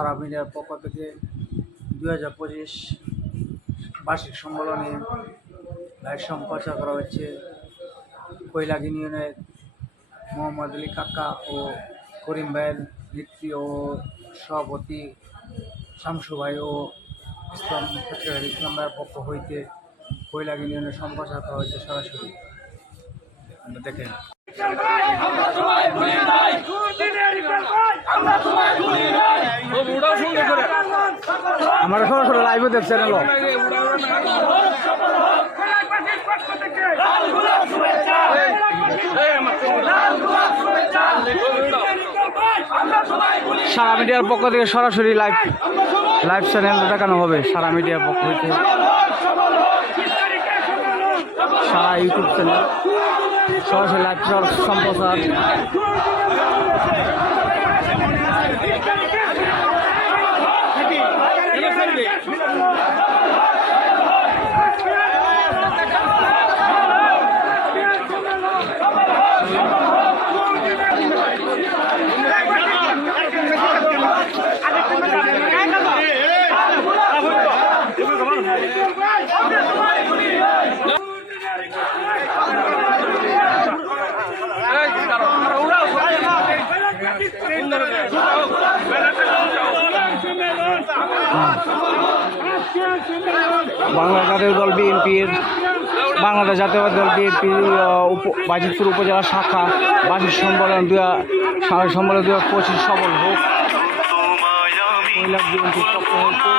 সারা মিডিয়ার পক্ষ থেকে 2025 বার্ষিক সম্মেলনে লাইভ সম্প্রচার করা হচ্ছে। কৈলাগ ইউনিয়নের মোহাম্মদ আলী কাকা ও করিম ভাইয়ের নেত্রী ও সভাপতি শামসু ভাই ও ইসলাম ভাইয়ের পক্ষ হইতে কৈলাগ ইউনিয়নের সম্প্রচার করা হচ্ছে সরাসরি। আমরা দেখেন আমার সরাসরি লাইভে দেখছেন। সারা মিডিয়ার পক্ষ থেকে সরাসরি লাইভ চ্যানেল দেখানো হবে। সারা মিডিয়ার পক্ষ থেকে সারা ইউটিউব চ্যানেল সরাসরি লাইভ সম্প্রচার। বাংলা জাতীয় দল বিএনপির বাংলাদেশ জাতীয়তাবাদী দল বিএনপির বাজিতপুর উপজেলা শাখা বার্ষিক সম্মেলন 2025 সফল হোক। কৈলাগ বিএনপির পক্ষ হতে